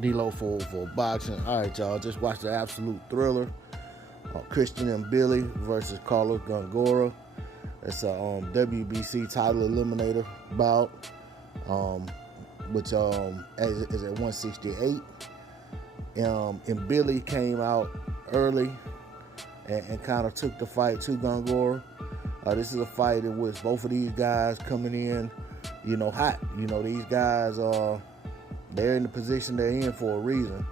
D-Lo for boxing. All right, y'all, just watch the absolute thriller. Christian Mbilli versus Carlos Gongora. It's a WBC title eliminator bout, which is at 168. Mbilli came out early and kind of took the fight to Gongora. This is a fight in which both of these guys coming in, hot. These guys they're in the position they're in for a reason.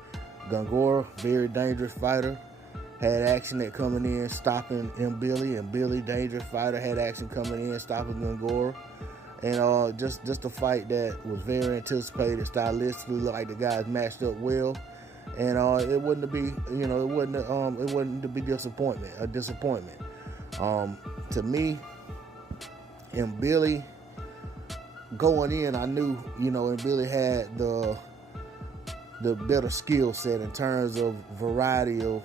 Gongora, very dangerous fighter, had action at coming in, stopping Mbilli. Mbilli, dangerous fighter, had action coming in, stopping Gongora. And just a fight that was very anticipated, stylistically, looked like the guys matched up well. And it wasn't to be a disappointment. To me, Mbilli, going in, I knew, Mbilli had the better skill set in terms of variety of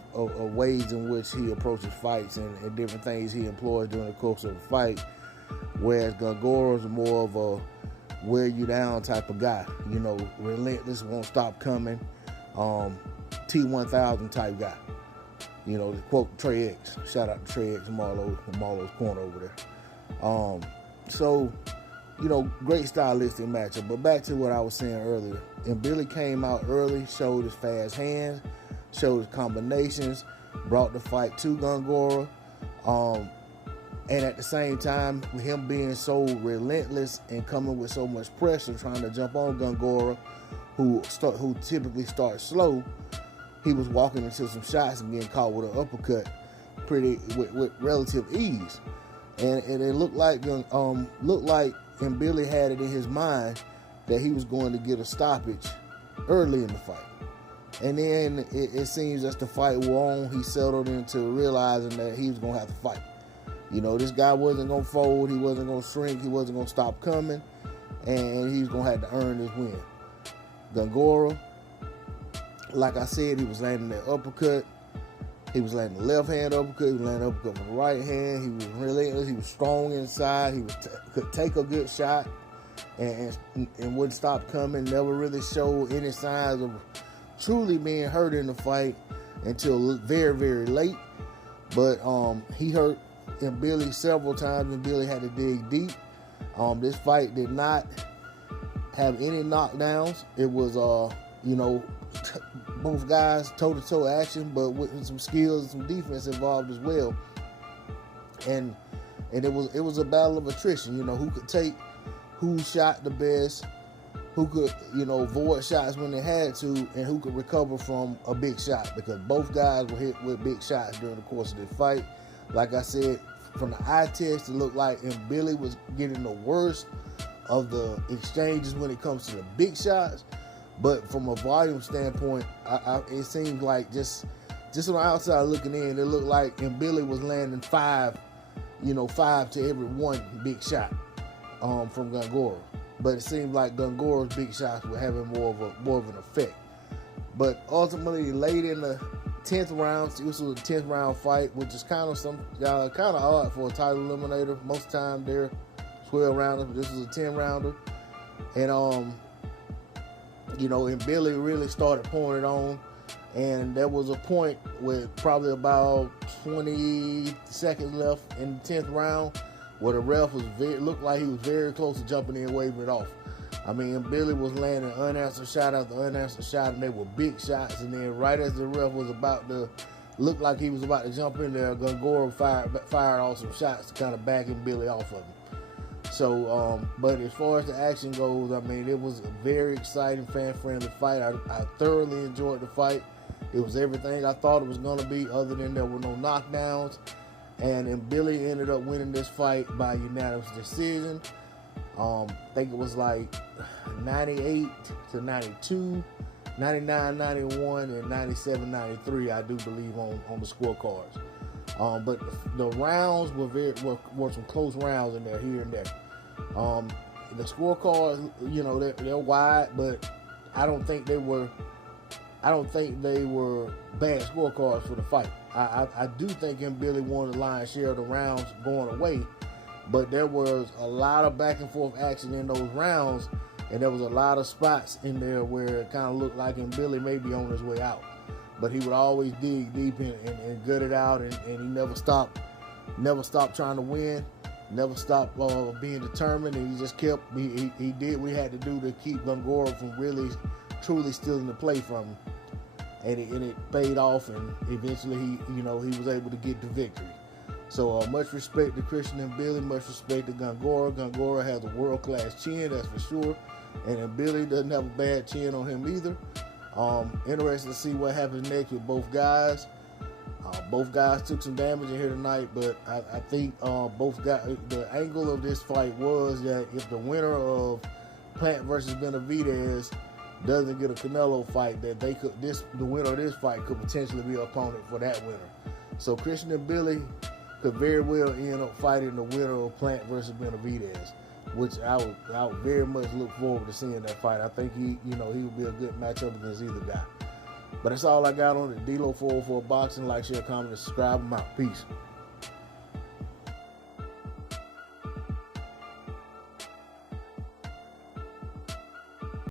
ways in which he approaches fights and different things he employs during the course of a fight. Whereas Gongora is more of a wear you down type of guy, relentless, won't stop coming, T1000 type guy. To quote Trey X, shout out to Trey X from Marlowe's corner over there. So, great stylistic matchup. But back to what I was saying earlier. Mbilli came out early, showed his fast hands, showed his combinations, brought the fight to Gongora. And at the same time, with him being so relentless and coming with so much pressure, trying to jump on Gongora, who typically starts slow, he was walking into some shots and getting caught with an uppercut with relative ease. And it looked like Mbilli had it in his mind that he was going to get a stoppage early in the fight. And then it seems as the fight wore on, he settled into realizing that he was going to have to fight. This guy wasn't going to fold, he wasn't going to shrink, he wasn't going to stop coming, and he was going to have to earn his win. Gongora, like I said, he was landing that uppercut. He was landing the left hand uppercut. He was landing uppercut with the right hand. He was relentless. He was strong inside. He could take a good shot and wouldn't stop coming. Never really showed any signs of truly being hurt in the fight until very, very late. But he hurt Mbilli several times. Mbilli had to dig deep. This fight did not have any knockdowns. It was both guys toe-to-toe action, but with some skills and some defense involved as well. And it was a battle of attrition. Who could take, who shot the best, who could avoid shots when they had to, and who could recover from a big shot, because both guys were hit with big shots during the course of this fight. Like I said, from the eye test, it looked like Mbilli was getting the worst of the exchanges when it comes to the big shots. But from a volume standpoint, it seems like just on the outside looking in, it looked like Mbilli was landing 5 to every one big shot from Gongora. But it seemed like Gongora's big shots were having more of an effect. But ultimately, late in the 10th round, this was a 10th round fight, which is kind of odd for a title eliminator. Most of the time they're 12 rounders, but this was a 10 rounder. And Mbilli really started pouring it on, and there was a point with probably about 20 seconds left in the 10th round where the ref looked like he was very close to jumping in and waving it off. I mean, Mbilli was landing unanswered shot after unanswered shot, and they were big shots. And then right as the ref was about to look like he was about to jump in there, Gongora fired off some shots to kind of back Mbilli off of him. So, but as far as the action goes, I mean, it was a very exciting, fan-friendly fight. I thoroughly enjoyed the fight. It was everything I thought it was going to be, other than there were no knockdowns. And Mbilli ended up winning this fight by unanimous decision. I think it was like 98 to 92, 99, 91, and 97, 93, I do believe, on the scorecards. But the rounds were some close rounds in there, here and there. The scorecards, they're wide, but I don't think they were bad scorecards for the fight. I do think Mbilli won the lion's share of the rounds going away, but there was a lot of back and forth action in those rounds And there was a lot of spots in there where it kind of looked like Mbilli may be on his way out. But he would always dig deep and gut it out, and he never stopped trying to win, never stopped being determined, and he just kept, he did what he had to do to keep Gongora from really, truly stealing the play from him. And it paid off, and eventually he was able to get the victory. So much respect to Christian Mbilli, much respect to Gongora. Gongora has a world-class chin, that's for sure, and Mbilli doesn't have a bad chin on him either. Interested to see what happens next with both guys. Both guys took some damage in here tonight, but I think both guys, the angle of this fight was that if the winner of Plant versus Benavidez doesn't get a Canelo fight, that the winner of this fight could potentially be an opponent for that winner. So Christian Mbilli could very well end up fighting the winner of Plant versus Benavidez, which I would very much look forward to seeing that fight. I think he would be a good matchup against either guy. But that's all I got on it. D-Lo 404 Boxing. Like, share, comment, and subscribe. I'm out. Peace.